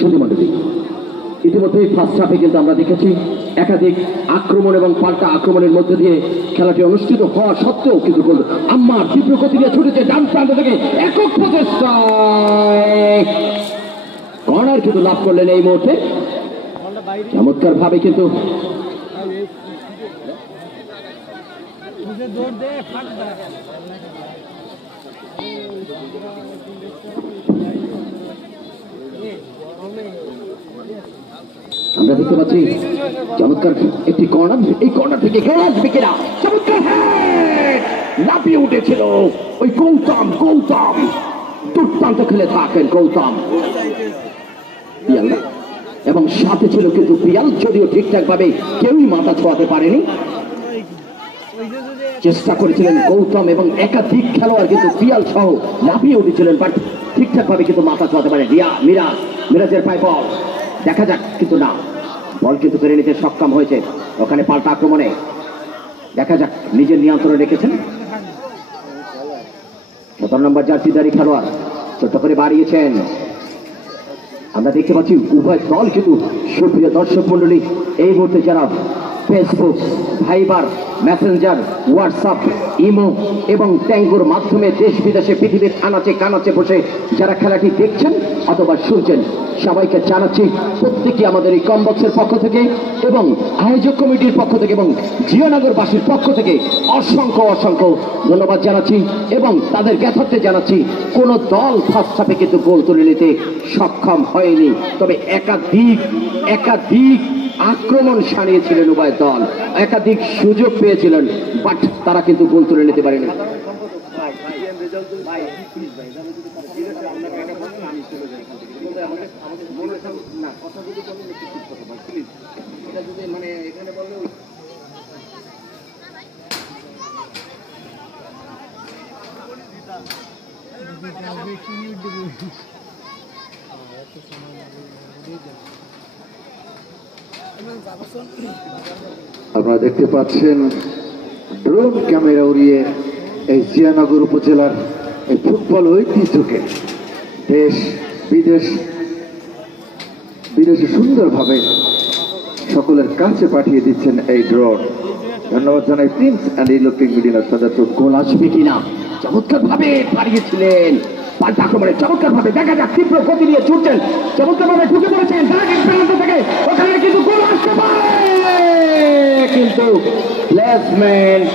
সুধীমণ্ডলী, ইতিমধ্যেই ফার্স্ট হাফে কিন্তু আমরা দেখেছি একাধিক আক্রমণ এবং পাল্টা আক্রমণের মধ্যে দিয়ে খেলাটি অনুষ্ঠিত হওয়া সত্ত্বেও কিন্তু আম্মার তীব্র গতি দিয়ে ছুটেছে ডান প্রান্ত থেকে একক প্রচেষ্টায় কর্নার কিন্তু লাভ করলেন এই মুহূর্তে। চমৎকার ভাবে কিন্তু আমরা দেখতে পাচ্ছি চমৎকার একটি কর্নার, এই কর্নার থেকে খেলা আসবে কিনা, চমৎকার লাফিয়ে উঠেছিল ওই গৌতম দুর্দান্ত খেলে থাকেন গৌতম এবং সাথে ছিল কিন্তু পিয়াল, যদিও ঠিকঠাক ভাবে কেউই মাথা ছোঁয়াতে পারেনি। চেষ্টা করেছিলেন গৌতম এবং একাধিক খেলোয়াড় কিন্তু পিয়াল সহ লাফিয়ে উঠেছিলেন, বাট ঠিকঠাক ভাবে কিন্তু মাথা ছোঁয়াতে পারে মিরাজের পায়ে বল, দেখা যাক কিন্তু না, বল কিন্তু ফেরে নিতে সক্ষম হয়েছে। ওখানে পাল্টা আক্রমণে দেখা যাক নিজের নিয়ন্ত্রণে রেখেছেন 17 নম্বর জার্সিধারী খেলোয়াড়, ছোট্ট করে বাড়িয়েছেন। আমরা দেখতে পাচ্ছি উভয় দল কিন্তু সুপ্রিয় দর্শক মন্ডলী এই মুহূর্তে যারা ফেসবুক, ভাইবার, মেসেঞ্জার, হোয়াটসঅ্যাপ, ইমো এবং ট্যাঙ্গোর মাধ্যমে দেশ বিদেশে পৃথিবীর আনাচে কানাচে বসে যারা খেলাটি দেখছেন অথবা শুনছেন, সবাইকে জানাচ্ছি প্রত্যেকে আমাদের এই কমবক্সের পক্ষ থেকে এবং আয়োজক কমিটির পক্ষ থেকে এবং জিয়ানগরবাসীর পক্ষ থেকে অসংখ্য ধন্যবাদ জানাচ্ছি এবং তাদের জ্ঞাতার্থে জানাচ্ছি কোনো দল ফার্স্ট হাফে কিন্তু গোল তুলে নিতে সক্ষম হয়নি, তবে একাধিক আক্রমণ সানিয়েছিলেন উভয় দল, একাধিক সুযোগ পেয়েছিলেন, বাট তারা কিন্তু গোল তুলে নিতে পারেনি। আপনারা দেখতে পাচ্ছেন ড্রোন ক্যামেরা উড়িয়ে এই জিয়ানগর উপজেলার এই ফুটবল ঐতিহ্যকে দেশ বিদেশে সুন্দরভাবে সকলের কাছে পাঠিয়ে দিচ্ছেন এই ড্রোন। ধন্যবাদ জানাই প্রিন্স অ্যান্ড ইলেকট্রিক মিডিয়ার সদস্য। গোল আসবে কিনা, চমৎকার ভাবে পাঠিয়েছিলেন পাল্টা আক্রমণে, চমৎকার ভাবে দেখা যাক তীব্র গতি নিয়ে ছুটছেন, চমৎকার ভাবে ঢুকে পড়েছেন প্রান্ত থেকে, ওখানে কিন্তু গোল আসতে পারে, কিন্তু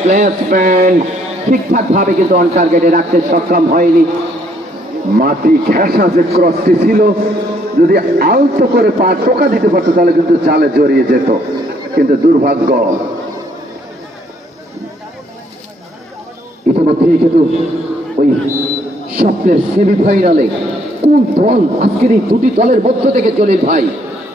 প্লেসমেন্ট ঠিকঠাক ভাবে কিন্তু অন টার্গেটে রাখতে সক্ষম হয়নি। মাটি ঘেঁষা যে ক্রসটি ছিল, যদি আলতো করে পা টোকা দিতে পারতো তাহলে কিন্তু জালে জড়িয়ে যেত, কিন্তু দুর্ভাগ্য। ইতিমধ্যেই কিন্তু ওই স্বপ্নের সেমিফাইনালে কোন দল আজকের এই দুটি দলের মধ্য থেকে জলিল ভাই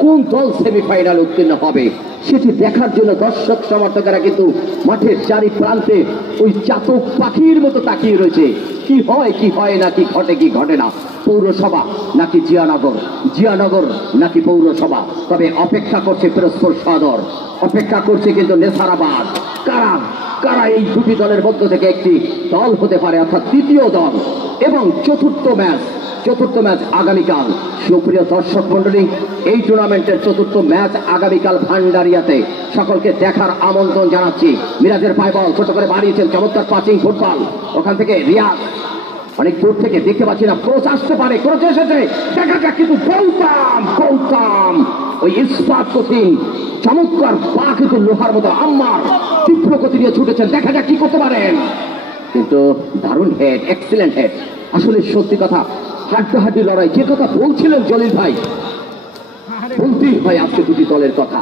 কোন দল সেমিফাইনাল উত্তীর্ণ হবে সেটি দেখার জন্য দর্শক সমর্থকেরা কিন্তু মাঠের চারি প্রান্তে ওই চাতক পাখির মতো তাকিয়ে রয়েছে, কি হয় না, কি ঘটে না, পৌরসভা নাকি জিয়ানগর নাকি পৌরসভা, তবে অপেক্ষা করছে পিরোজপুর সদর, অপেক্ষা করছে কিন্তু নেসারাবাদ। কারা এই দুটি দলের মধ্য থেকে একটি দল হতে পারে, অর্থাৎ তৃতীয় দল। এবং চতুর্থ ম্যাচ আগামীকাল। সুপ্রিয় দর্শক মন্ডলী, এই টুর্নামেন্টের চতুর্থ ম্যাচ আগামীকাল ভান্ডারিয়াতে, সকলকে দেখার আমন্ত্রণ জানাচ্ছি। মিরাজের পায়ে বল ছোট করে বাড়িয়েছেন, চমৎকার পাসিং ফুটবল, ওখান থেকে রিয়াজ অনেক দূর থেকে দেখতে পাচ্ছি না, ক্রস আসতে পারে, ক্রস এসেছে, দেখা যাক কিন্তু গৌতম ওই ইস্পাত কঠিন চমৎকার পা কিন্তু লোহার মতো আম্মার তীব্র গতি নিয়ে ছুটেছেন, দেখা যাক কি করতে পারেন, কিন্তু দারুণ হেড, এক্সিলেন্ট হেড। আসলে সত্যি কথা, হাড্ডাহাড্ডি লড়াই, যে কথা বলছিলেন জলিল ভাই, বলতেই হয় আজকে দুটি দলের কথা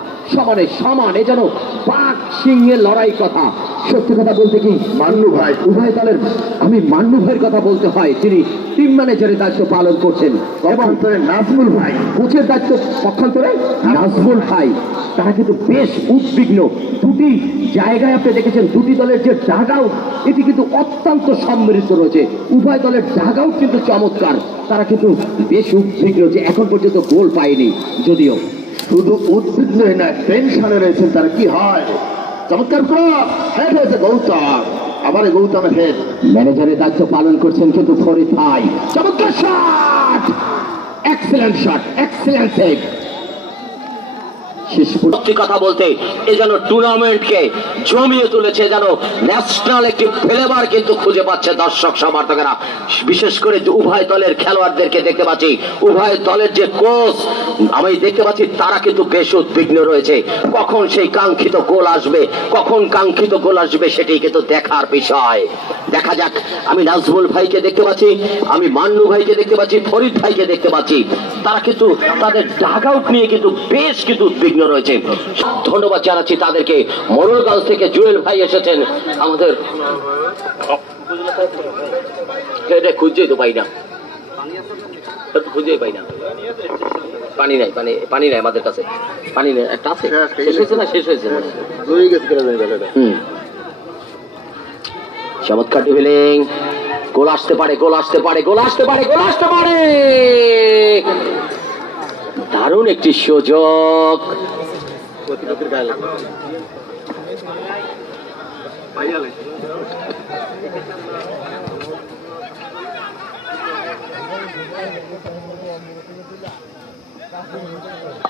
সমান, এ যেন বাঘ সিংহের লড়াই কথা। সত্যি কথা বলতে কি মান্নু ভাই, উভয় দলের আমি মান্নু ভাইয়ের কথা বলতে হয়, যিনি টিম ম্যানেজারের দায়িত্ব পালন করছেন, নাজমুল ভাই কোচের দায়িত্ব পক্ষান্তরে নাজমুল ভাই, তারা কিন্তু বেশ উদ্বিগ্ন। দুটি জায়গায় আপনি দেখেছেন দুটি দলের যে ডাগ আউট, এটি কিন্তু অত্যন্ত সমৃদ্ধ রয়েছে, উভয় দলের ডাগ আউট কিন্তু চমৎকার, তারা কিন্তু বেশ উদ্বিগ্ন যে এখন পর্যন্ত গোল পায়নি, যদিও শুধু উদ্বিগ্ন নয়, টেনশনে রয়েছেন তারা, কি হয়। চমৎকার হেড হয়েছে গৌতম, আবার গৌতমের হেড, ম্যানেজারের দায়িত্ব পালন করছেন কিন্তু ফরিদ ভাই, চমৎকার shot, excellent shot, excellent save. সত্যি কথা বলতে এ যেন টুর্নামেন্টকে জমিয়ে তুলেছে, যেন ন্যাশনাল একটি ফ্লেভার কিন্তু খুঁজে পাচ্ছে দর্শক সমর্থকেরা। বিশেষ করে উভয় দলের খেলোয়াড়দেরকে দেখতে পাচ্ছি, উভয় দলের যে কোচ আমি দেখতে পাচ্ছি তারা কিন্তু বেশ উদ্বিগ্ন রয়েছে। কখন সেই কাঙ্ক্ষিত গোল আসবে, কখন কাঙ্ক্ষিত গোল আসবে সেটি কিন্তু দেখার বিষয়। দেখা যাক। আমি নাজমুল ভাইকে দেখতে পাচ্ছি, আমি মান্নু ভাইকে দেখতে পাচ্ছি, ফরিদ ভাইকে দেখতে পাচ্ছি, তারা কিন্তু তাদের ডাগ আউট নিয়ে কিন্তু বেশ কিন্তু উদ্বিগ্ন রয়েছে। ধন্যবাদ জানাচ্ছি তাদেরকে। মোড়লগঞ্জ থেকে জুয়েল ভাই এসেছেন আমাদের, খুঁজেই তো পাই না, খুঁজেই পাই না, পানি নাই, পানি নাই আমাদের কাছে, পানি নেই। একটা আছে, শেষ হয়েছে না? শেষ হয়েছে। চমৎকার ডিভিলিং, গোল আসতে পারে, গোল আসতে পারে, গোল আসতে পারে, গোল আসতে পারে। দারুণ একটি সুযোগ।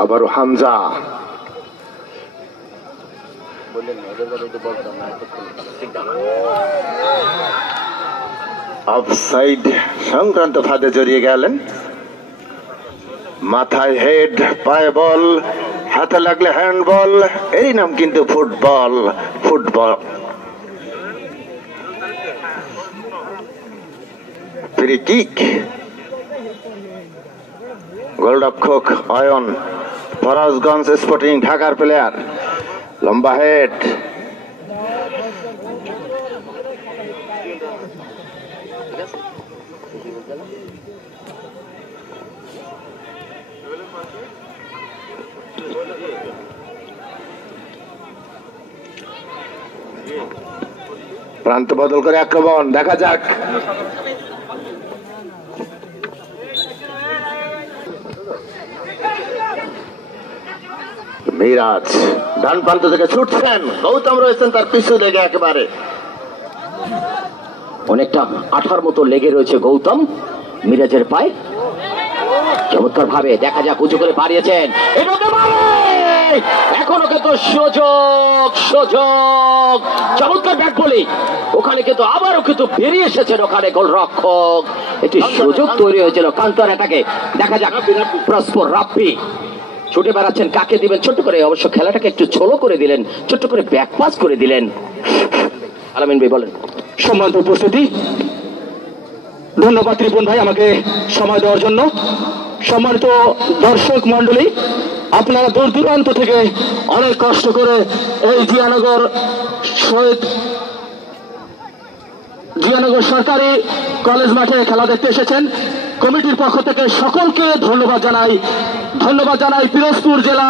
আবারও হামজা, অফসাইড সংক্রান্ত ফাঁদে জড়িয়ে গেলেন। মাথায় হেড, পায়ে বল, হাতে লাগলে হ্যান্ডবল, এই নাম কিন্তু ফুটবল। Football free kick. গোলরক্ষক অয়ন, ফরাজগঞ্জ স্পোর্টিং ঢাকার প্লেয়ার, লম্বা হেড, প্রান্ত বদল করে আক্রমণ। দেখা যাক। মিরাজ ডান প্রান্ত থেকে ছুটছেন, গৌতম রয়েছেন তার পিছু লেগে একেবারে। অনেকটা আঠার মতো লেগে রয়েছে গৌতম মিরাজের পায়ে। চমৎকার ভাবে দেখা যাক, উঁচু করে বাড়িয়েছেন, এখনো কিন্তু সুযোগ, সুযোগ। চমৎকার ব্যাট বলি, ওখানে কিন্তু আবারও কিন্তু বেরিয়ে এসেছেন ওখানে গোলরক্ষক। একটি সুযোগ তৈরি হয়েছিল কান্তর অ্যাটাকে। দেখা যাক, প্রস্পর রাপ্পি ছুটে বেড়াচ্ছেন, কাকে দিবেন ছোট্ট করে। অবশ্য খেলাটাকে একটু ছোলো করে দিলেন, ছোট্ট করে ব্যাক পাস করে দিলেন। আলামিন ভাই বলেন। সম্মানিত উপস্থিতি, ধন্যবাদ রিপন ভাই আমাকে সময় দেওয়ার জন্য। সম্মানিত দর্শক মন্ডলী, আপনারা দূর দূরান্ত থেকে অনেক কষ্ট করে এই জিয়ানগর সরকারি কলেজ মাঠে খেলা দেখতে এসেছেন। কমিটির পক্ষ থেকে সকলকে ধন্যবাদ জানাই। ধন্যবাদ জানাই পিরোজপুর জেলা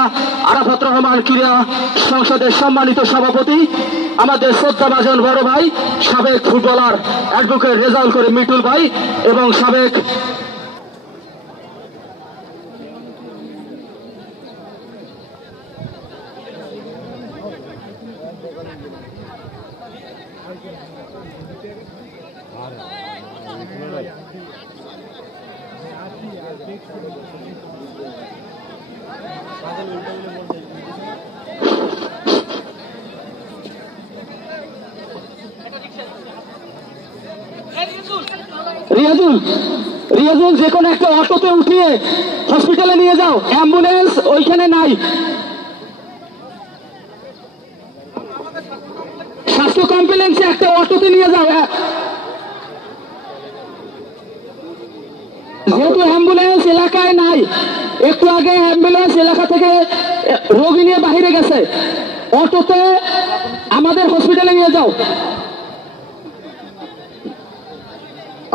আরাফাত রহমান ক্রীড়া সংসদের সম্মানিত সভাপতি, আমাদের শ্রদ্ধাভাজন বড় ভাই, সাবেক ফুটবলার অ্যাডভোকেট রেজাউল করিম মিটুল ভাই এবং সাবেক রিয়াজুল যে কোনো একটা অটোতে উঠিয়ে হসপিটালে নিয়ে যাও, অ্যাম্বুলেন্স ওইখানে নাই। স্বাস্থ্য কমপ্লেক্সে একটা অটোতে নিয়ে যাও, যেহেতু অ্যাম্বুলেন্স এলাকায় নাই। একটু আগে অ্যাম্বুলেন্স এলাকা থেকে রোগী নিয়ে বাহিরে গেছে, অটোতে আমাদের হসপিটালে নিয়ে যাও।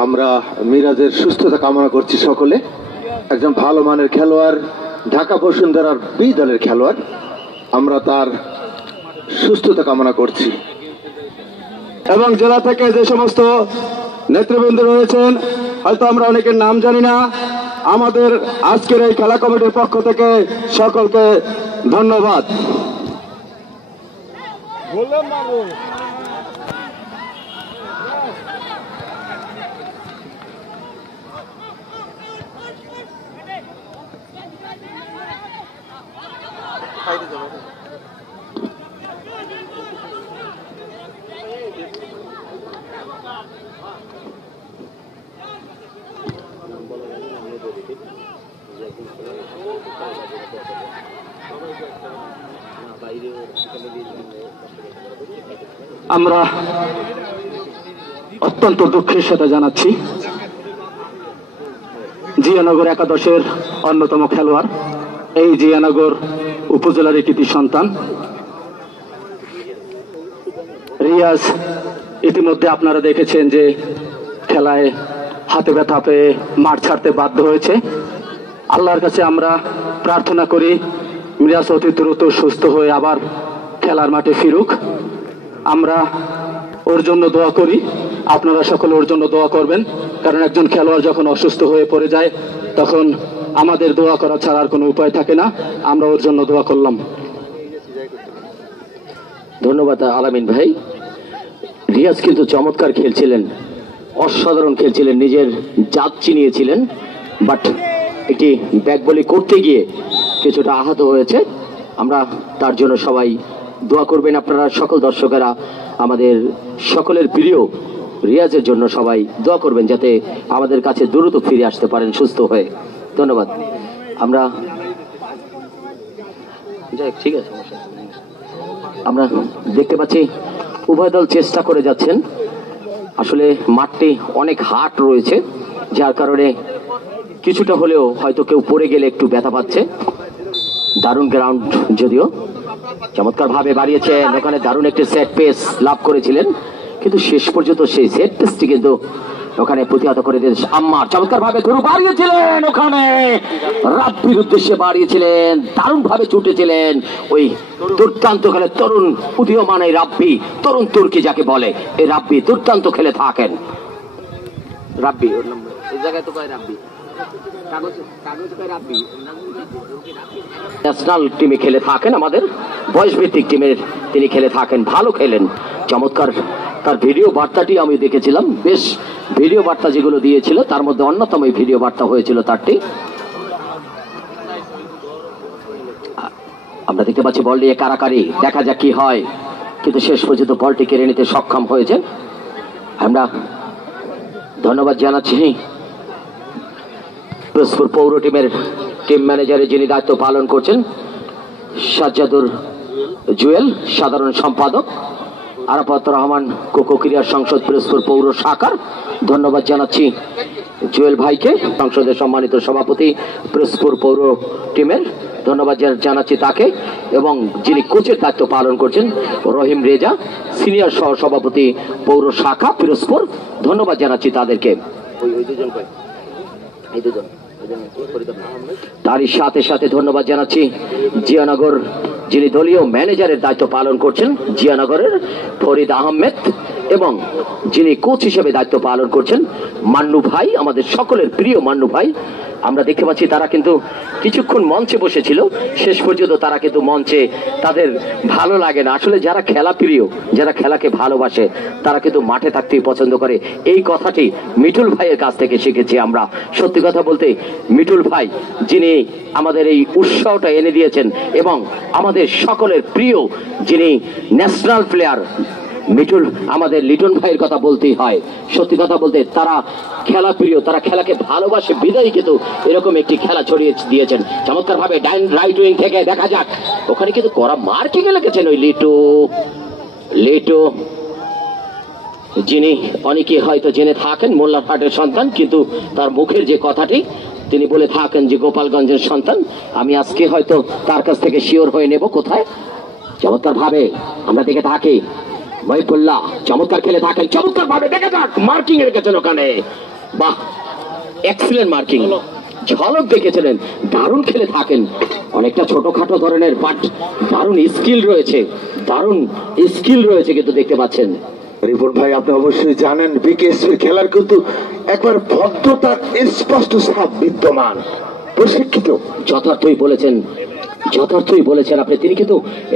আমরা মিরাজের সুস্থতা কামনা করছি সকলে। একজন ভালো মানের খেলোয়াড়, ঢাকা বসুন্ধরার বি দলের খেলোয়াড়। আমরা তার সুস্থতা কামনা করছি। এবং জেলা থেকে যে সমস্ত নেতৃবৃন্দ রয়েছেন, হয়তো আমরা অনেকের নাম জানি না, আমাদের আজকের এই খেলা কমিটির পক্ষ থেকে সকলকে ধন্যবাদ। আমরা অত্যন্ত দুঃখের সাথে জানাচ্ছি জিয়ানগর একাদশের অন্যতম খেলোয়াড়, এই জিয়ানগর উপজেলার কৃতি সন্তান রিয়াজ, ইতিমধ্যে আপনারা দেখেছেন যে খেলায় হাতে ব্যথা পেয়ে মাঠ ছাড়তে বাধ্য হয়েছে। আল্লাহর কাছে আমরা প্রার্থনা করি রিয়াজ অতি দ্রুত সুস্থ হয়ে আবার খেলার মাঠে ফিরুক। আমরা ওর জন্য দোয়া করি, আপনারা সকলে ওর জন্য দোয়া করবেন, কারণ একজন খেলোয়াড় যখন অসুস্থ হয়ে পড়ে যায় তখন আমাদের দোয়া করা ছাড়া আর কোনো উপায় থাকে না। আমরা ওর জন্য দোয়া করলাম। ধন্যবাদ আলামিন ভাই। রিয়াজ কিন্তু চমৎকার খেলছিলেন, অসাধারণ খেলছিলেন, নিজের জাত চিনিয়েছিলেন, বাট একটি ব্যাক বলি করতে গিয়ে কিছুটা আহত হয়েছে। আমরা তার জন্য সবাই দোয়া করবেন, আপনারা সকল দর্শকেরা আমাদের সকলের প্রিয় রিয়াজের জন্য সবাই দোয়া করবেন যাতে আমাদের কাছে দ্রুত ফিরে আসতে পারেন সুস্থ হয়ে। ধন্যবাদ। আমরা ঠিক আছে, আমরা দেখতে পাচ্ছি উভয় দল চেষ্টা করে যাচ্ছেন। আসলে মাঠটি অনেক হাট রয়েছে, যার কারণে কিছুটা হলেও হয়তো কেউ পড়ে গেলে একটু ব্যথা পাচ্ছে। দারুণ গ্রাউন্ড, যদিও চমৎকার ভাবে বাড়িয়েছেন, ওখানে দারুণ একটি সেট পেস লাভ করেছিলেন, কিন্তু শেষ পর্যন্ত সেই সেট পেসটি কিন্তু ওখানে প্রতিহত করে দিয়েছে। আম্মার চমৎকার ভাবে গরু বাড়িয়েছিলেন, ওখানে রাব্বির উদ্দেশ্যে বাড়িয়েছিলেন, দারুণ ভাবে ছুটেছিলেন ওই দুর্দান্ত খেলে তরুণ উদীয়মান এই রাব্বি, তরুণ তুর্কি যাকে বলে, এই রাব্বি দুর্দান্ত খেলে থাকেন। রাব্বি ওর নাম, এই জায়গায় তো কয় রাব্বি, ন্যাশনাল টিমে খেলে থাকেন, আমাদের বয়স ভিত্তিক টিমের তিনি খেলে থাকেন, ভালো খেলেন, চমৎকার। তার ভিডিও বার্তাটি আমি দেখেছিলাম, বেশ ভিডিও বার্তা যেগুলো দিয়েছিল তার মধ্যে অন্যতম এই ভিডিও বার্তা হয়েছিল তারটি। আমরা দেখতে পাচ্ছি বল নিয়ে কারাকারি, দেখা যাক কি হয়, কিন্তু শেষ পর্যন্ত বলটি কেড়ে নিতে সক্ষম হয়েছে। আমরা ধন্যবাদ জানাচ্ছি পিরোজপুর পৌর টিমের টিম ম্যানেজারে যিনি দায়িত্ব পালন করছেন, সাজ্জাদুর জুয়েল, সাধারণ সম্পাদক আরাফাত রহমান, কোকো ক্রীড়া সংসদ পিরোজপুর পৌর শাখার। ধন্যবাদ জানাচ্ছি জুয়েল ভাইকে, সংসদের সম্মানিত সভাপতি পিরোজপুর পৌর টিমের, ধন্যবাদ জানাচ্ছি তাকে, এবং যিনি কোচের দায়িত্ব পালন করছেন রহিম রেজা, সিনিয়র সহ সভাপতি পৌর শাখা পিরোজপুর, ধন্যবাদ জানাচ্ছি তাদেরকে। তারই সাথে সাথে ধন্যবাদ জানাচ্ছি জিয়ানগর যিনি দলীয় ম্যানেজারের দায়িত্ব পালন করছেন, জিয়ানগরের ফরিদ আহমেদ, এবং যিনি কোচ হিসেবে দায়িত্ব পালন করছেন মান্নু ভাই, আমাদের সকলের প্রিয় মান্নু ভাই। আমরা দেখতে পাচ্ছি তারা কিন্তু কিছুক্ষণ মঞ্চে বসেছিল, শেষ পর্যন্ত তারা কিন্তু মঞ্চে, তাদের ভালো লাগে না। আসলে যারা খেলা প্রিয়, যারা খেলাকে ভালোবাসে, তারা কিন্তু মাঠে থাকতেই পছন্দ করে। এই কথাটি মিঠুল ভাইয়ের কাছ থেকে শিখেছি আমরা। সত্যি কথা বলতে মিঠুল ভাই যিনি আমাদের এই উৎসাহটা এনে দিয়েছেন, এবং আমাদের সকলের প্রিয় যিনি ন্যাশনাল প্লেয়ার মিঠুল, আমাদের লিটন ভাইয়ের কথা বলতেই হয়। সত্যি কথা বলতে তারা খেলা প্রিয়, তারা খেলাকে ভালোবাসে বিদায়ী কিন্তু এরকম একটি খেলা ছড়িয়ে দিয়েছেন চমৎকার ভাবে। রাইট উইং থেকে দেখা যাক, ওখানে কিন্তু কড়া মার্কিং লেগেছেন ওই লিটো, যিনি অনেকে হয়তো জেনে থাকেন মোল্লারহাটের সন্তান, কিন্তু তার মুখের যে কথাটি তিনি বলে থাকেন যে গোপালগঞ্জের সন্তান। আমি আজকে হয়তো তার কাছ থেকে শিওর হয়ে নেব কোথায়। চমৎকার ভাবে আমরা দেখে থাকি মহিবুল্লাহ চমৎকার খেলে থাকেন, চমৎকার ভাবে দেখা যাক মার্কিং রেখেছেন ওখানে, বাহ এক্সিলেন্ট মার্কিং, ঝলক দেখেছিলেন, দারুণ খেলে থাকেন, অনেকটা ছোটখাটো ধরনের বাট দারুণ স্কিল রয়েছে কিন্তু দেখতে পাচ্ছেন। রিপন ভাই, আপনি অবশ্যই জানেন বিকেএসপির খেলার কিন্তু একবার ভদ্রতার স্পষ্ট ছাপ বিদ্যমান, প্রশিক্ষিত। যথার্থই বলেছেন আপনি। তিনি কিন্তু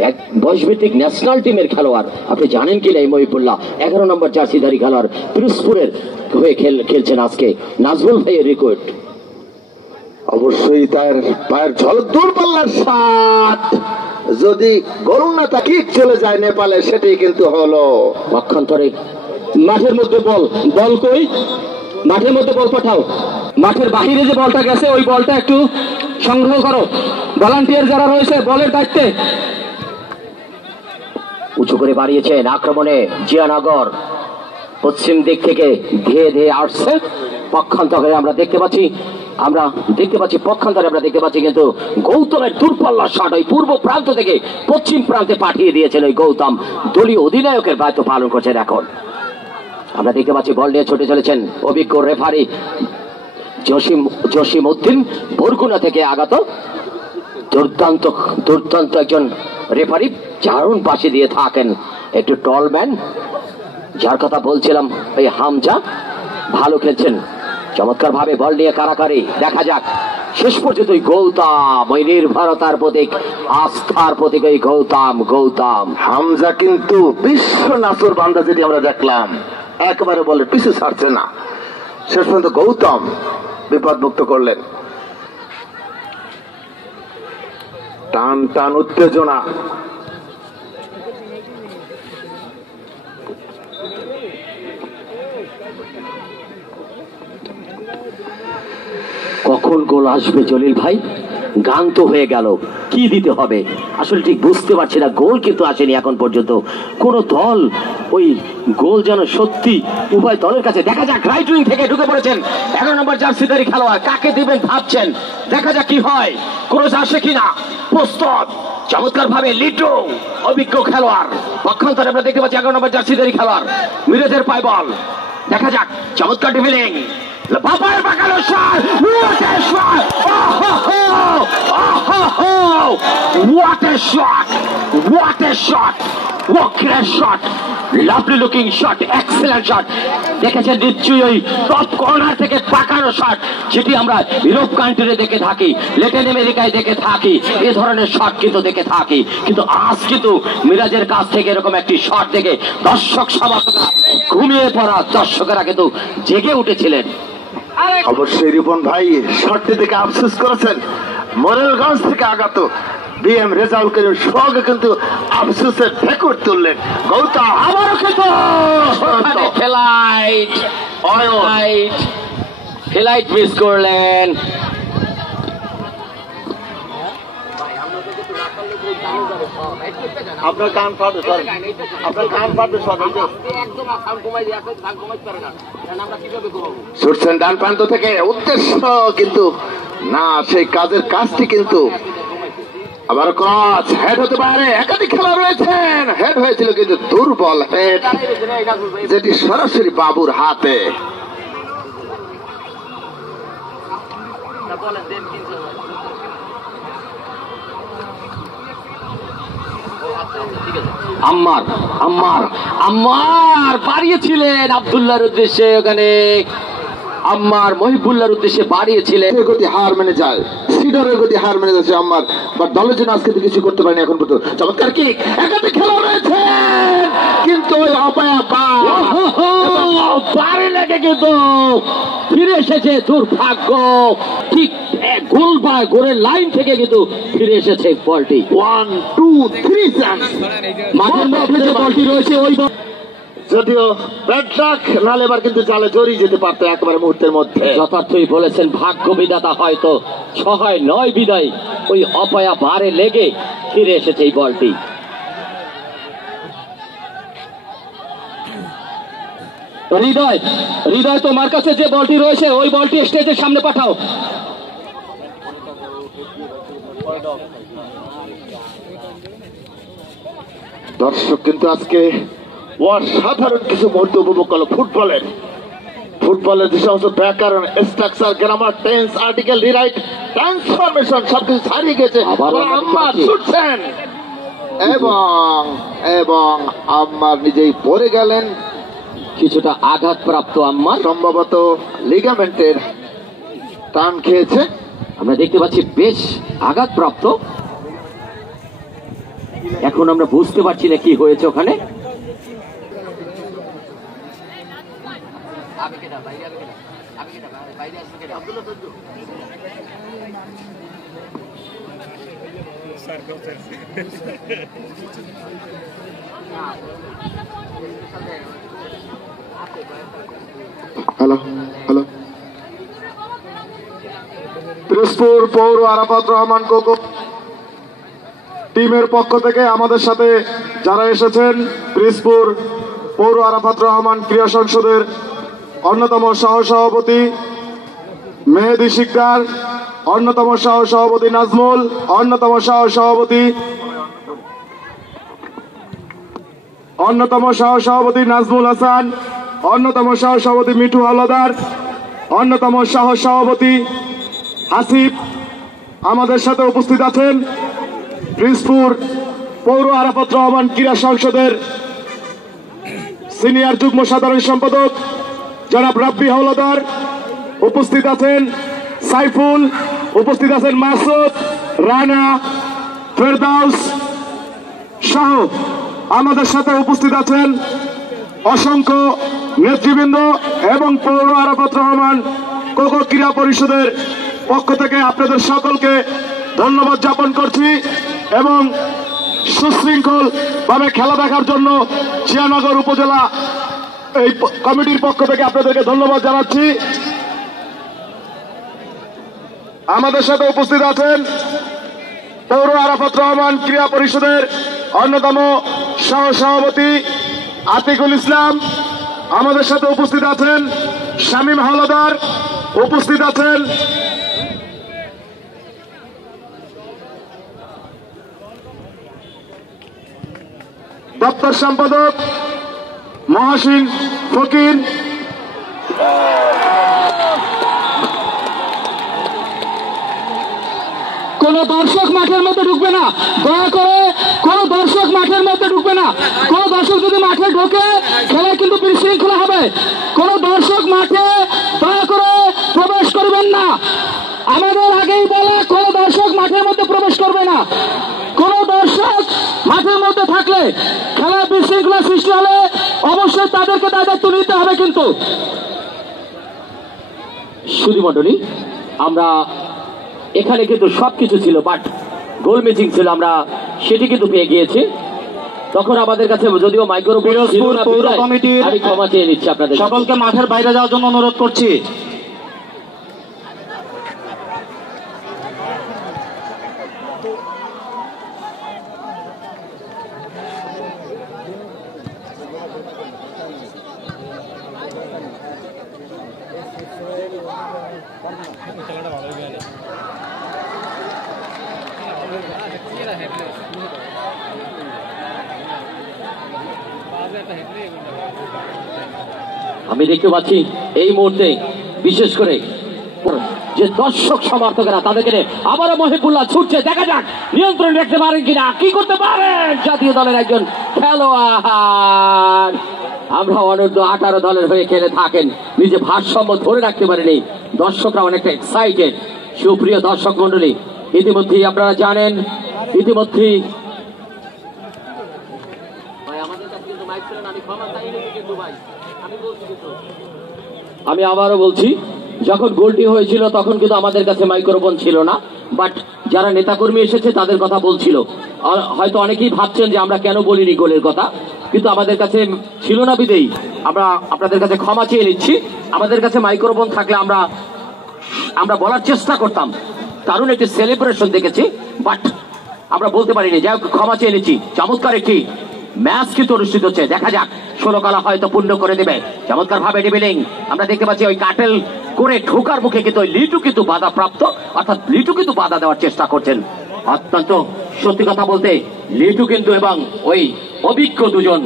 এক বয়সভিত্তিক ন্যাশনাল টিমের খেলোয়াড়। আপনি জানেন কিনা এই মহিবুল্লাহ 11 নম্বর জার্সিধারী খেলোয়াড়, পিরোজপুরের হয়ে খেলছেন আজকে। নাজমুল ভাইয়ের রেকর্ড। অবশ্যই তার পায়ের ঝলক দূরপাল্লার সাত যদি গরুনাথা কিক চলে যায় নেপালে, সেটাই কিন্তু হলো পক্ষান্তরে মাঠের মধ্যে বল, বল কই? মাঠের মধ্যে বল পাঠাও। মাঠের বাহিরে যে বলটা গেছে ওই বলটা একটু সংগ্রহ করো। ভলান্টিয়ার যারা রয়েছে বলের দায়িত্বে। উঁচু করে বাড়িয়েছেন আক্রমণে জিয়ানগর, পশ্চিম দিক থেকে ধেয়ে ধেয়ে আসছে। পক্ষান্তরে আমরা দেখতে পাচ্ছি পক্ষান্তরে আমরা দেখতে পাচ্ছি কিন্তু গৌতমের দূরপাল্লার শট ওই পূর্ব প্রান্ত থেকে পশ্চিম প্রান্তে পাঠিয়ে দিয়েছেন ওই গৌতম। দলীয় অধিনায়কের দায়িত্ব পালন করছেন এখন। আমরা দেখতে পাচ্ছি বল নিয়ে ছুটে চলেছেন অভিজ্ঞ রেফারি জসিম উদ্দিন বরগুনা থেকে আগত। দুর্দান্ত একজন রেফারি, দারুণ পাশে দিয়ে থাকেন একটু টল ম্যান, যার কথা বলছিলাম এই হামজা, ভালো খেলছেন চমৎকার ভাবে। বল নিয়ে কারাকারি, দেখা যাক শেষ পর্যন্ত ওই গৌতম, ওই নির্ভরতার প্রতীক, আস্থার প্রতীক ওই গৌতম। হামজা কিন্তু বিশ্ব নাসর বান্দা যেটি আমরা দেখলাম, একেবারে বলে পিছু ছাড়ছে না, শেষ পর্যন্ত গৌতম বিপদমুক্ত করলেন। টান টান উত্তেজনা, কখন গোল আসবে জলিল ভাই? গান তো হয়ে গেল, কি দিতে হবে আসলে ঠিক বুঝতে পারছি না। গোল কিন্তু আসেনি এখন পর্যন্ত কোন দল। ওই গোল যেন সত্যি উভয় দলের কাছে। দেখা যাক, রাইট উইং থেকে ঢুকে পড়েছেন 11 নম্বর জার্সিধারী খেলোয়াড়, কাকে দিবেন ভাবছেন, দেখা যাক কি হয়, ক্রস আসে কিনা। প্রস্তুত চমৎকার ভাবে লিটু, অভিজ্ঞ খেলোয়াড়। পক্ষান্তরে আমরা দেখতে পাচ্ছি 11 নম্বর জার্সিধারী খেলোয়াড় মিরাজের পায় বল, দেখা যাক চমৎকার ডিভিলিং, বাবার বাগানো shot, what a shot, what a shot, what a shot, what a shot, lovely looking shot, excellent shot। দেখেছেন নিশ্চয়ই ওই টপ কর্নার থেকে পাকানো শট, যেটি আমরা ইউরোপ কান্ট্রিতে দেখে থাকি, ল্যাটিন আমেরিকায় দেখে থাকি, এই ধরনের শট কিন্তু দেখে থাকি। কিন্তু আজ কিন্তু মিরাজের কাছ থেকে এরকম একটি শট দেখে দর্শক সমর্থকরা, ঘুমিয়ে পড়া দর্শকেরা কিন্তু জেগে উঠেছিলেন। অবশ্যই রিপন ভাই শটটি থেকে আফসোস করেছেন। মোরেলগঞ্জ থেকে আগত বিএম রেজাউল করিম সোহাগ কিন্তু আফসোসের ঢেকুর তুললেন। গৌতম আবারও কিন্তু ফ্লাইট মিস করলেন। আপনার কান ফাটবে স্যার, আপনার কান ফাটবে স্যার। ছুটছেন ডান প্রান্ত থেকে, উদ্দেশ্য কিন্তু না, সেই কাজের কাজটি কিন্তু আবার ক্রস হেড হতে পারে। একাধিক খেলা রয়েছেন, হেড হয়েছিল কিন্তু দুর্বল হেড, যেটি সরাসরি বাবুর হাতে। আম্মার বাড়িয়েছিলেন আব্দুল্লাহর উদ্দেশ্যে, ওখানে আম্মার মহিবুল্লাহর উদ্দেশ্যে বাড়িয়েছিলেন। গতি হার মেনে যায়, সিডারের গতি হার মেনে যাচ্ছে আম্মার, বাট দলের জন্য আজকে তো কিছু করতে পারেনি এখন পর্যন্ত। চমৎকার কি একাধিক খেলা রয়েছে, কিন্তু ওই অপায়া পারে লেগে কিন্তু ফিরে এসেছে, দুর্ভাগ্য। ঠিক গোলের লাইন থেকে কিন্তু ফিরে এসেছে বলটি। 1 2 3 চান্স মাঠের মধ্যে যে বলটি রয়েছে ওই যদিও ব্যাড লাক, নালে এবার কিন্তু জালে জড়িয়ে যেতে পারতো একেবারে মুহূর্তের মধ্যে। যথার্থই বলেছেন, ভাগ্য বিধাতা হয়তো সহায় নয় বিদায় ওই অপয়া বারে লেগে ফিরে এসেছে এই বলটি। হৃদয় তোমার কাছে যে বলটি রয়েছে ওই বলটি স্টেজের সামনে পাঠাও। দর্শক কিন্তু আজকে অসাধারণ কিছু মুহূর্ত উপভোগ করলো ফুটবলের যে সমস্ত ব্যাকরণ, structure, grammar, tense, article, rewrite, transformation সবকিছু ছাড়িয়ে গেছে। আম্মার ছুটছেন এবং আম্মার নিজেই পড়ে গেলেন, কিছুটা আঘাতপ্রাপ্ত আম্মার, সম্ভবত লিগামেন্টের টান খেয়েছে। আমরা দেখতে পাচ্ছি বেশ আঘাতপ্রাপ্ত। এখন আমরা বুঝতে পারছি না কি হয়েছে ওখানে। হ্যালো হ্যালো পিরোজপুর পৌর আরাফাত রহমান কোকো টিমের পক্ষ থেকে আমাদের সাথে যারা এসেছেন, পিরোজপুর পৌর আরাফাত রহমান ক্রীড়া সংসদের অন্যতম সহসভাপতি মেহেদি শিকদার, অন্যতম সহসভাপতি নাজমুল, অন্যতম সহসভাপতি নাজমুল হাসান, অন্যতম সহসভাপতি মিঠু হাওলাদার, অন্যতম সহসভাপতি হাসিব আমাদের সাথে উপস্থিত আছেন। পিরোজপুর পৌর আরাফাত রহমান ক্রীড়া সংসদের সিনিয়র যুগ্ম সাধারণ সম্পাদক জনাব রাব্বি হাওলাদার উপস্থিত আছেন, সাইফুল উপস্থিত আছেন, মাসুদ, রানা, ফেরদাউস সহ আমাদের সাথে উপস্থিত আছেন অসংখ্য নেতৃবৃন্দ এবং পৌর আরাফাত রহমান কোকো ক্রীড়া পরিষদের পক্ষ থেকে আপনাদের সকলকে ধন্যবাদ জ্ঞাপন করছি এবং সুশৃঙ্খল ভাবে খেলা দেখার জন্য জিয়ানগর উপজেলা এই কমিটির পক্ষ থেকে আপনাদেরকে ধন্যবাদ জানাচ্ছি। আমাদের সাথে উপস্থিত আছেন পৌর আরাফাত রহমান ক্রীড়া পরিষদের অন্যতম সহসভাপতি আতিকুল ইসলাম, আমাদের সাথে উপস্থিত আছেন শামীম হাওলাদার, উপস্থিত আছেন দপ্তর সম্পাদক মহাসিন ফকির, কোন দর্শক মাঠের মধ্যে ঢুকবে না, দয়া করে কোন দর্শক মাঠের মধ্যে ঢুকবে না। কোন দর্শক যদি মাঠে ঢোকে খেলায় কিন্তু বিশৃঙ্খলা হবে। কোন দর্শক মাঠে দয়া করে প্রবেশ করবেন না। আমাদের আগেই বলে কোন দর্শক মাঠের মধ্যে প্রবেশ করবে না। কোন দর্শক মাঠের মধ্যে থাকলে খেলা বিশৃঙ্খলা সৃষ্টি হলে অবশ্যই তাদেরকে দায়িত্ব নিতে হবে। কিন্তু সুধী মণ্ডলী, আমরা এখানে কিন্তু সবকিছু ছিল, বাট গোল ম্যাচিং ছিল, আমরা সেটি কিন্তু পেয়ে গিয়েছি। তখন আমাদের কাছে যদিও মাইক্রোফোন ছিল না, পৌর কমিটির আমি ক্ষমা চেয়ে নিচ্ছি আপনাদের সকলকে মাঠের বাইরে যাওয়ার জন্য অনুরোধ করছি। আমি দেখতে পাচ্ছি এই মুহূর্তে বিশেষ করে যে দর্শক সমর্থকেরা তাদেরকে আবারও মহিবুল্লাহ ছুটছে, দেখা যাক নিয়ন্ত্রণ রাখতে পারেন কিনা, কি করতে পারেন জাতীয় দলের একজন খেলোয়াড়। আমরা অনূর্ধ্ব 18 দলের হয়ে খেলে থাকেন, নিজে ভারসাম্য ধরে রাখতে পারেনি, দর্শকরা অনেকটা এক্সাইটেড। সুপ্রিয় দর্শক মন্ডলী, ইতিমধ্যেই আপনারা জানেন, ইতিমধ্যেই আমি আবারও বলছি, যখন গোলটি হয়েছিল তখন কিন্তু আমাদের কাছে মাইক্রোফোন ছিল না, বাট যারা নেতাকর্মী এসেছে তাদের কথা বলছিল। হয়তো অনেকেই ভাবছেন যে আমরা কেন বলিনি গোলের কথা, কিন্তু আমাদের কাছে ছিল না বিদেই আমরা আপনাদের কাছে ক্ষমা চেয়ে নিচ্ছি। আমাদের কাছে মাইক্রোফোন থাকলে আমরা বলার চেষ্টা করতাম, কারণ একটি সেলিব্রেশন দেখেছি, বাট আমরা বলতে পারিনি। যাই হোক, ক্ষমা চেয়ে নিচ্ছি। চমৎকার একটি ম্যাচ কিন্তু অনুষ্ঠিত হচ্ছে, দেখা যাক 16 কালা হয়তো পূর্ণ করে দেবে। চমৎকার ভাবে ড্রিবলিং আমরা দেখতে পাচ্ছি, ওই কাটেল করে ঢোকার মুখে কিন্তু ওই লিটু কিন্তু বাধা প্রাপ্ত, অর্থাৎ লিটু কিন্তু বাধা দেওয়ার চেষ্টা করছেন। অত্যন্ত সত্যি কথা বলতে লিটু কিন্তু এবং ওই অভিজ্ঞ দুজন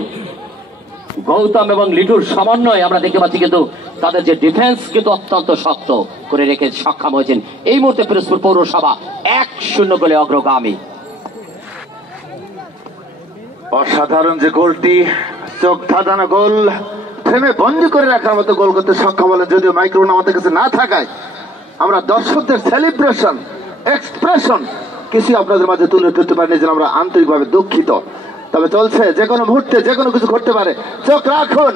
গৌতম এবং লিটুর সমন্বয় আমরা দেখতে পাচ্ছি, কিন্তু তাদের যে ডিফেন্স কিন্তু অত্যন্ত শক্ত করে রেখে সক্ষম হয়েছেন। এই মুহূর্তে পিরোজপুর পৌরসভা 1-0 গোলে অগ্রগামী। অসাধারণ যে গোলটি, চোখ ধাঁধানো গোল, থেমে বন্দি করে রাখার মতো গোল করতে সক্ষম হলেন। যদিও মাইক্রোফোন আমাদের কাছে না থাকায় আমরা দর্শকদের সেলিব্রেশন, এক্সপ্রেশন কিছু আপনাদের মাঝে তুলে ধরতে পারিনি, যেন আমরা আন্তরিকভাবে দুঃখিত। তবে চলছে, যে কোনো মুহূর্তে যে কোনো কিছু ঘটতে পারে। চোখ রাখুন,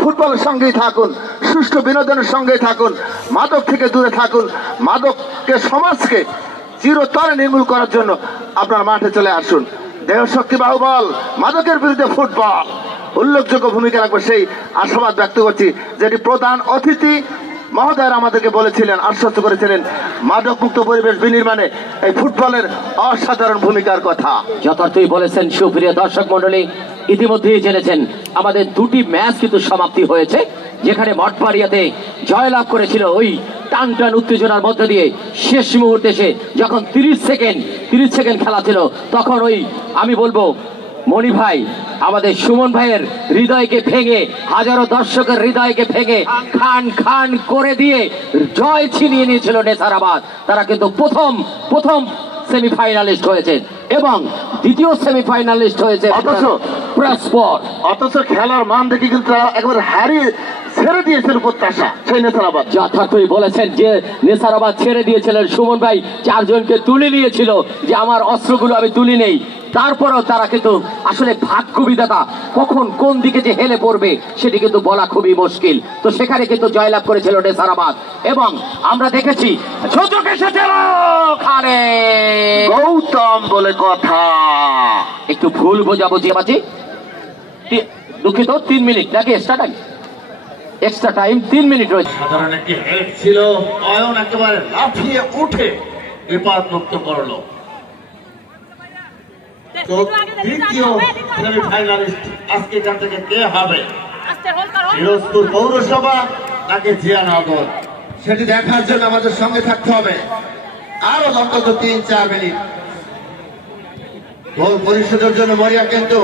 ফুটবলের সঙ্গেই থাকুন, সুষ্ঠু বিনোদনের সঙ্গেই থাকুন, মাদক থেকে দূরে থাকুন, মাদককে সমাজকে চিরতরে নির্মূল করার জন্য আপনারা মাঠে চলে আসুন। দেহ শক্তি বাহুবল, মাদকের বিরুদ্ধে ফুটবল উল্লেখযোগ্য ভূমিকা রাখবে সেই আশাবাদ ব্যক্ত করছি। যেটি প্রধান অতিথি মহোদয় আমাদেরকে বলেছিলেন, আশ্বস্ত করেছিলেন মাদক মুক্ত পরিবেশ বিনির্মাণে এই ফুটবলের অসাধারণ ভূমিকার কথা। যথার্থই বলেছেন সুপ্রিয় দর্শক মন্ডলী, ইতিমধ্যেই জেনেছেন আমাদের দুটি ম্যাচ কিন্তু সমাপ্তি হয়েছে, যেখানে মঠবাড়িয়াতে জয়লাভ করেছিল ওই টান টান উত্তেজনার মধ্য দিয়ে শেষ মুহূর্তে এসে যখন 30 সেকেন্ড খেলা ছিল, তখন ওই আমি বলবো মণি ভাই আমাদের সুমন ভাইয়ের হৃদয়কে ভেঙে, হাজারো দর্শকের হৃদয়কে ভেঙে খান খান করে দিয়ে জয় ছিনিয়ে নিয়েছিল নেসারাবাদ। তারা কিন্তু প্রথম সেমিফাইনালিস্ট হয়েছে এবং দ্বিতীয় সেমিফাইনালিস্ট হয়েছে অথচ খেলার মান দেখে কিন্তু তারা একবার হারিয়ে ছেড়ে দিয়েছেন প্রত্যাশা সেই নেসারাবাদ। যথার্থই বলেছেন যে নেসারাবাদ ছেড়ে দিয়েছিলেন, সুমন ভাই 4 জনকে তুলে নিয়েছিল যে আমার অস্ত্রগুলো আমি তুলি নেই। তারপরেও তারা কিন্তু আসলে ভাগ্য বিধাতা কখন কোন দিকে যে হেলে পড়বে সেটি কিন্তু বলা খুবই মুশকিল। তো সেখানে কিন্তু জয়লাভ করেছিল নেসারাবাদ এবং আমরা দেখেছি সুযোগ এসেছিল খানে গৌতম বলে কথা। একটু ভুল বোঝাবুঝি আছে, দুঃখিত 3 মিনিট নাকি এক্সট্রা টাইম 3 মিনিট রয়েছে। সাধারণ একটি হেড ছিল, অয়ন একেবারে লাফিয়ে উঠে বিপদ মুক্ত করলো। তো দ্বিতীয় সেমিফাইনালিস্ট আজকে এখান থেকে কে হবে? পিরোজপুর পৌরসভা নাকি জিয়ানগর? সেটি দেখার জন্য আমাদের সঙ্গে থাকতে হবে আরো অন্তত 3-4 মিনিট। গোল পরিশোধের জন্য মরিয়া কিন্তু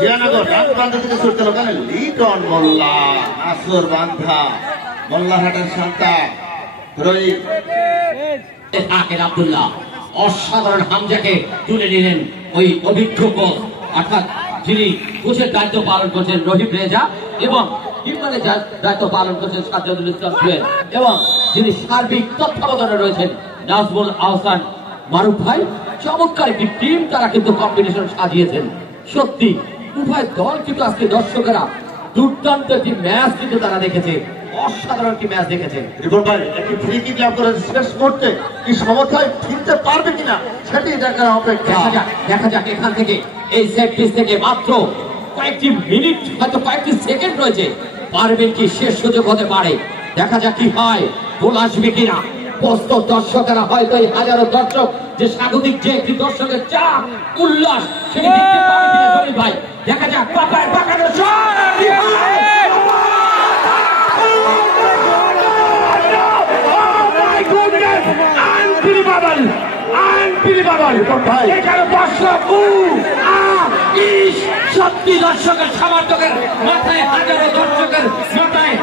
জিয়ানগর ডাক প্রান্ত থেকে ছুটতে হলো। ওখানে লিটন মোল্লা, নাসুর বান্ধা, মোল্লাহাটের শান্তা আব্দুল্লাহ অসাধারণ হামজাকে তুলে নিলেন ওই অভিজ্ঞ কোচ, অর্থাৎ যিনি কোচের দায়িত্ব পালন করছেন রহিম রেজা এবং কিপারের দায়িত্ব পালন করছেন সাজ্জাদুল ইসলাম জুয়েল এবং যিনি সার্বিক তত্ত্বাবধানে রয়েছেন নাজমুল আহসান মারুফ ভাই। চমৎকার একটি টিম তারা কিন্তু কম্পিটিশন সাজিয়েছেন। সত্যি উভয় দল কিন্তু আজকে দর্শকেরা দুর্দান্ত একটি ম্যাচ কিন্তু তারা দেখেছে, অসাধারণ একটি ম্যাচ দেখেছে। রিপন ভাই একটি ফ্রি কিক লাভ করে শেষ করতে কি সমর্থন ফিরতে পারবে কিনা সেটি দেখার অপেক্ষা। দেখা যাক এখান থেকে এই সেট পিস থেকে মাত্র কয়েকটি মিনিট হয়তো কয়েকটি সেকেন্ড রয়েছে, পারবেন কি শেষ সুযোগ হতে পারে। দেখা যাক কি হয়, গোল আসবে কিনা। প্রস্তুত দর্শকেরা হয়তো এই হাজারো দর্শক যে স্বাগতিক যে একটি দর্শকের চাপ উল্লাস সেটি দেখতে পাবে কিনা জনি ভাই। দেখা যাক পাপায় পাকানো সত্যি দর্শকের সমর্থকের মাথায় হাজারো দর্শকের মাথায়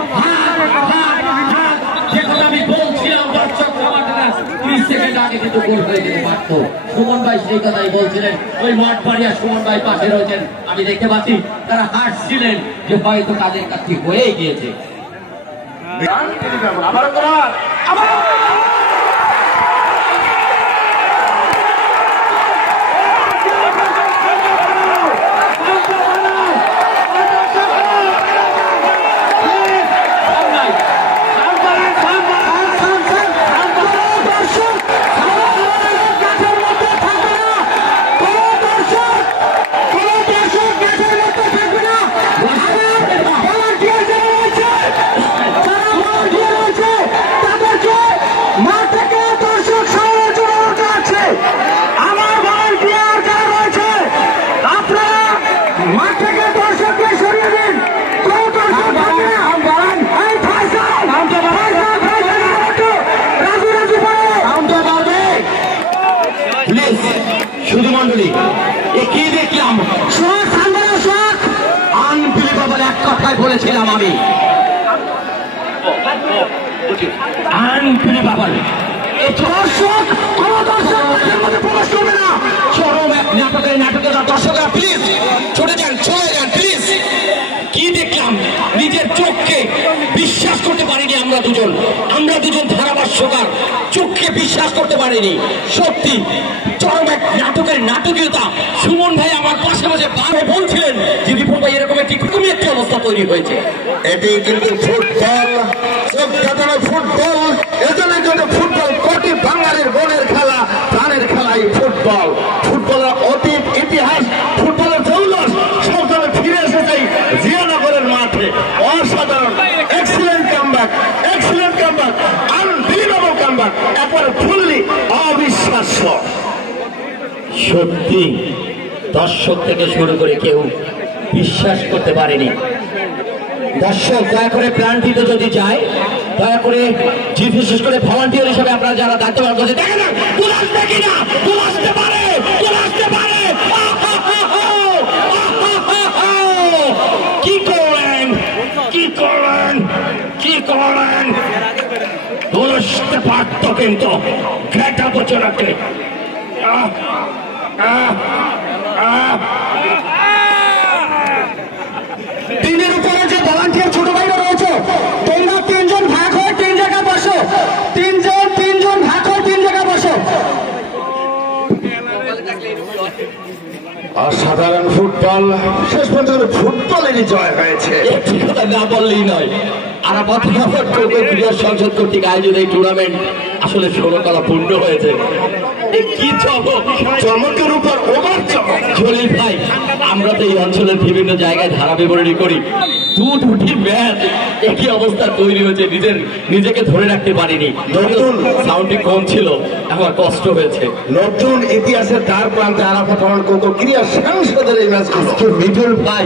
যে কথা আমি বলছিলাম, দর্শক সমর্থকের 30 সেকেন্ড আগে কিন্তু গোল হয়ে যেতে পারত। সুমন ভাই সেই কথাই বলছিলেন, ওই মাঠ বাড়িয়া সুমন ভাই পাশে রয়েছেন, আমি দেখতে পাচ্ছি তারা হাসছিলেন যে হয়তো তাদের কাছে হয়ে গিয়েছে। শুধু মন্ডলী কি দেখলাম, আনবিলিভেবল এক কথায় বলেছিলাম আমি, আনবিলিভেবল। দর্শক কোন দর্শক প্রবেশ করবে না, চরম এক নাটকের দর্শকরা প্লিজ চলে যান প্লিজ। কি দেখলাম নিজের চোখকে বিশ্বাস করতে পারিনি আমরা দুজন ধারাভাষ্যকার, চোখকে বিশ্বাস করতে পারিনি। সত্যি চরম এক নাটকীয়তা। সুমন ভাই আমার পাশে বসে বারে বলছিলেন যে রিপন ভাই এরকম একটি অবস্থা তৈরি হয়েছে। এটি কিন্তু ফুটবল, ফুটবল এজন্য কিন্তু ফুটবল কোটি বাঙালির মনের খেলা। ফুটবল, ফুটবলের অতীত ইতিহাস, ফুটবলের জৌলস সবসময় ফিরে এসেছে জিয়ানগরের মাঠে। অসাধারণ, excellent comeback, excellent comeback, unbelievable comeback, একবারে ফুললি অবিশ্বাস্য। সত্যি দর্শক থেকে শুরু করে কেউ বিশ্বাস করতে পারেনি। দর্শক দয়া করে প্রাণটিতে যদি যায়, দয়া করে বিশেষ করে ভলান্টিয়ার হিসেবে আপনারা যারা দায়িত্ব পালন করছে, দেখেন না গোল আসবে কিনা, গোল আসতে পারে, গোল আসতে পারে। কি করলেন, কি করলেন, কি করলেন? গোল আসতে পারত কিন্তু ঘেটা বচনাকে। তিনের উপরে যে ভলান্টিয়ার ছোট ভাইরা রয়েছে, তোমরা তিনজন ভাগ হয়ে তিন জায়গায় বসো, তিনজন ভাগ হয়ে তিন জায়গায় বসো। অসাধারণ ফুটবল, শেষ পর্যন্ত ফুটবলেরই জয় হয়েছে। একটি কথা না বললেই নয়, আরাফাত ক্রীড়া সংসদ কর্তৃক আয়োজিত এই টুর্নামেন্ট আসলে ষোলকলা পূর্ণ হয়েছে। কি চমকের উপর ওভার চমক। জলিল ভাই, আমরা তো এই অঞ্চলের বিভিন্ন জায়গায় ধারা বিবরণী করি, দুটি ম্যাচ একই অবস্থা তৈরি হয়েছে, নিজেকে ধরে রাখতে পারিনি। নতুন সাউন্ডটি কম ছিল, আমার কষ্ট হয়েছে। নতুন ইতিহাসের দ্বার প্রান্তে আরাফাত রহমান কোকো ক্রীড়া সংসদের এই ম্যাচগুলো। মিঠুন ভাই,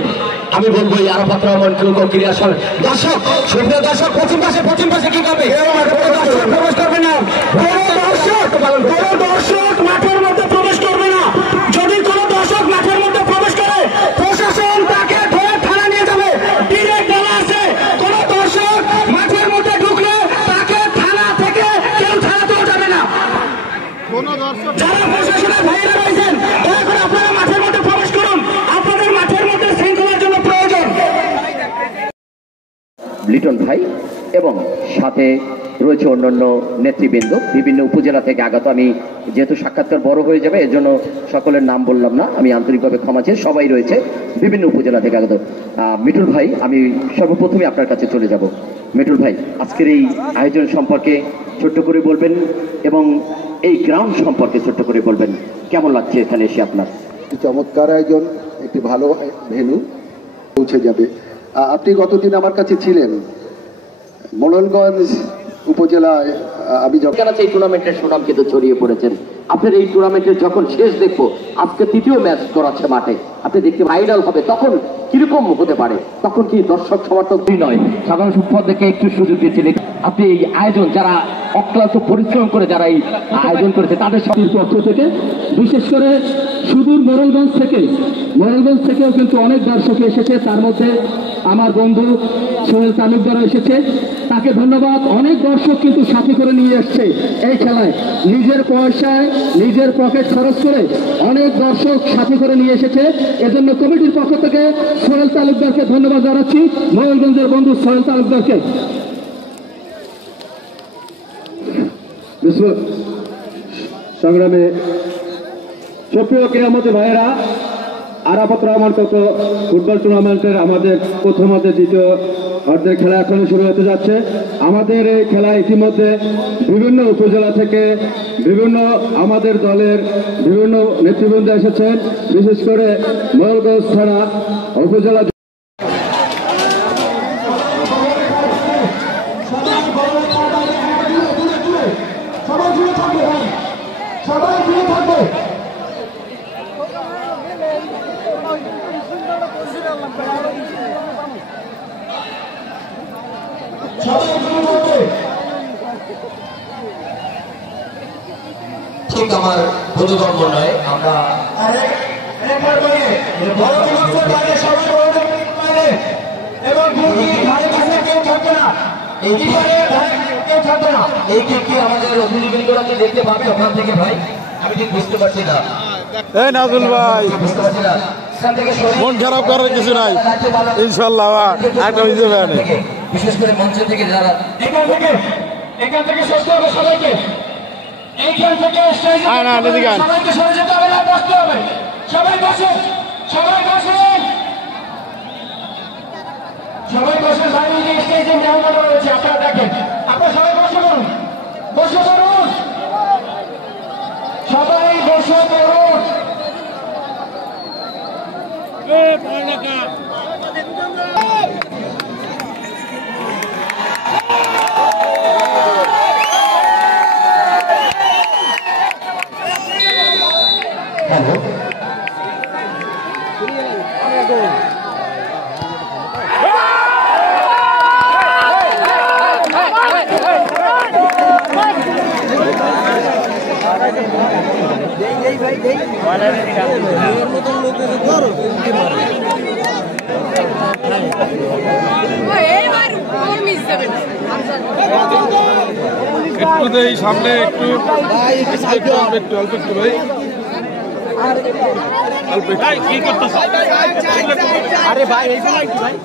আমি বলবো এই আরাফাত রহমান কোকো ক্রীড়া সংসদ দর্শক, সুপ্রিয় দর্শক, পশ্চিম পাশে কি করবে? প্রবেশ করবে না, দর্শক মাঠের মধ্যে প্রবেশ করবে না। যদি কোনো দর্শক মাঠের মধ্যে প্রবেশ করে, প্রশাসন তাকে ধরে থানা নিয়ে যাবে। ডিরেক্ট বলা আছে, কোন দর্শক মাঠের মধ্যে ঢুকলে তাকে থানা থেকে কেউ থানাতেও যাবে না। যারা প্রশাসনের ভাইয়েরা রয়েছেন, দয়া করে আপনারা মাঠের মধ্যে প্রবেশ করুন, আপনাদের মাঠের মধ্যে শৃঙ্খলার জন্য প্রয়োজন। লিটন ভাই এবং সাথে রয়েছে অন্যান্য নেতৃবৃন্দ, বিভিন্ন উপজেলা থেকে আগত। আমি যেহেতু সাক্ষাৎকার বড় হয়ে যাবে, এজন্য সকলের নাম বললাম না, আমি আন্তরিকভাবে ক্ষমা চাই। সবাই রয়েছে বিভিন্ন উপজেলা থেকে আগত। মিঠুল ভাই, আমি সর্বপ্রথমে আপনার কাছে চলে যাব। মিঠুল ভাই, আজকের এই আয়োজন সম্পর্কে ছোট্ট করে বলবেন এবং এই গ্রাউন্ড সম্পর্কে ছোট্ট করে বলবেন, কেমন লাগছে এখানে এসে আপনার? চমৎকার আয়োজন, একটি ভালো ভেন্যু পৌঁছে যাবে। আপনি গতদিন আমার কাছে ছিলেন মোহনগঞ্জ উপজেলায়। আমি যখন এই টুর্নামেন্টের সুনাম কিন্তু ছড়িয়ে পড়েছেন, আপনার এই টুর্নামেন্টের যখন শেষ দেখবো, আজকে তৃতীয় ম্যাচ করাচ্ছে মাঠে, আপনি দেখতে ভাইরাল হবে, তখন কিরকম হতে পারে? তখন কি দর্শক সমর্থক নয়, সাধারণ সম্পাদককে একটু সুযোগ দিয়েছিলেন। আপনি এই আয়োজন, যারা অক্লান্ত পরিশ্রম করে যারা এই আয়োজন করেছে, তাদের পক্ষ থেকে, বিশেষ করে সুদূর মোরেলগঞ্জ থেকেও কিন্তু অনেক দর্শক এসেছে। তার মধ্যে আমার বন্ধু সোহেল তালুকদারও এসেছে, তাকে ধন্যবাদ। অনেক দর্শক কিন্তু সাথী করে নিয়ে এসছে এই খেলায়, নিজের পয়সায় নিজের পকেট খরচ করে অনেক দর্শক সাথী করে নিয়ে এসেছে। এজন্য কমিটির পক্ষ থেকে সোহেল তালুকদারকে ধন্যবাদ জানাচ্ছি, মোরেলগঞ্জের বন্ধু সোহেল তালুকদারকে। সংগ্রামে সুপ্রিয় ক্রীড়ামন্ত্রী ভাইয়েরা, আরাফাত রহমান কোকো ফুটবল টুর্নামেন্টের আমাদের প্রথম দ্বিতীয় অর্ধের খেলা এখন শুরু হতে যাচ্ছে। আমাদের এই খেলা ইতিমধ্যে বিভিন্ন উপজেলা থেকে বিভিন্ন আমাদের দলের বিভিন্ন নেতৃবৃন্দ এসেছেন, বিশেষ করে মোরেলগঞ্জ থানা উপজেলা। ঠিক আমার বোধগম্য নয়, আমরা আমাদের অতিথিবৃন্দরা দেখতে পাবে ওখান থেকে। ভাই, আমি ঠিক বুঝতে পারছি না। নাজুল ভাই, মন খারাপ করার কিছু নাই, ইনশাল্লাহ একটা হয়ে যাবে। বিশেষ করে মঞ্চের থেকে যারা এখান থেকে শেষ করবে সবাইকে, এইখান থেকে সবাইকে সরে যেতে হবে, না বসতে হবে। সবাই বসে, সবাই বসে, সবাই বসে। বাইরে স্টেজে মেহমান রয়েছে, আপনারা দেখেন। আপনারা সবাই বসে পড়ুন, বসে পড়ুন, সবাই বসে পড়ুন। একটু দেই সামনে একটু একটু অল্প একটু ভাই অল্প কি করতেছ আরে ভাই এই ভাই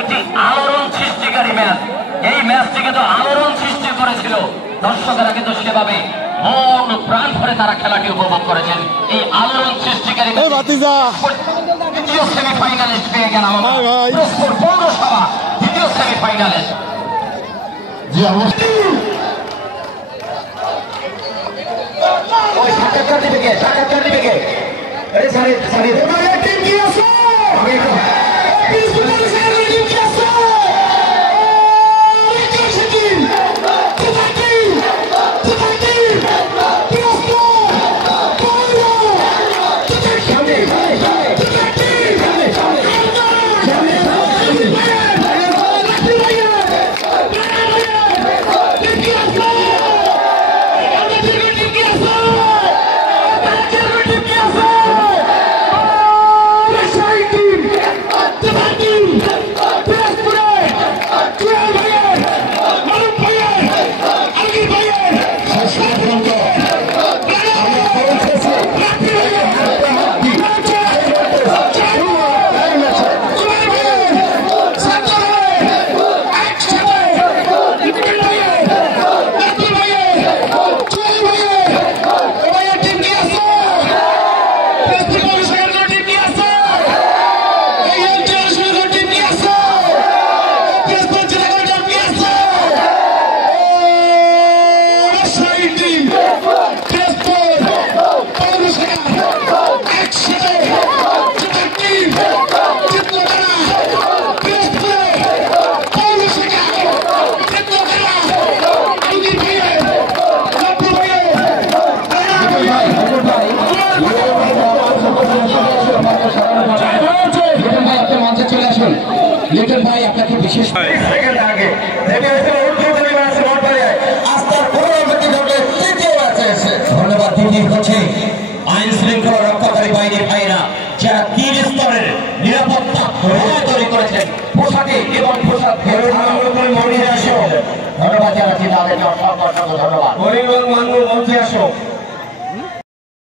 একটি আলোড়ন সৃষ্টিকারী ম্যাচ। এই ম্যাচটি কিন্তু আলোড়ন সৃষ্টি করেছিল, দর্শকেরা কিন্তু সেভাবে মন প্রাণ ভরে তারা খেলাটি উপভোগ করেছেন। এই আলোড়ন সৃষ্টিকারী দ্বিতীয় সেমিফাইনালিস্ট পেয়ে গেল পিরোজপুর পৌরসভা, দ্বিতীয় সেমিফাইনালিস্ট। ওই সাক্ষাৎকার দিবে কে? সাক্ষাৎকার দিবে কে? লিটন ভাই আপনাকে বিশেষ সেকেন্ড আগে উপস্থিত হচ্ছে আইন শৃঙ্খলা রক্ষাকারী বাহিনীর ভাইরা, যারা 3 স্তরের নিরাপত্তা তৈরি করেছেন পোশাকে এবং পোশাক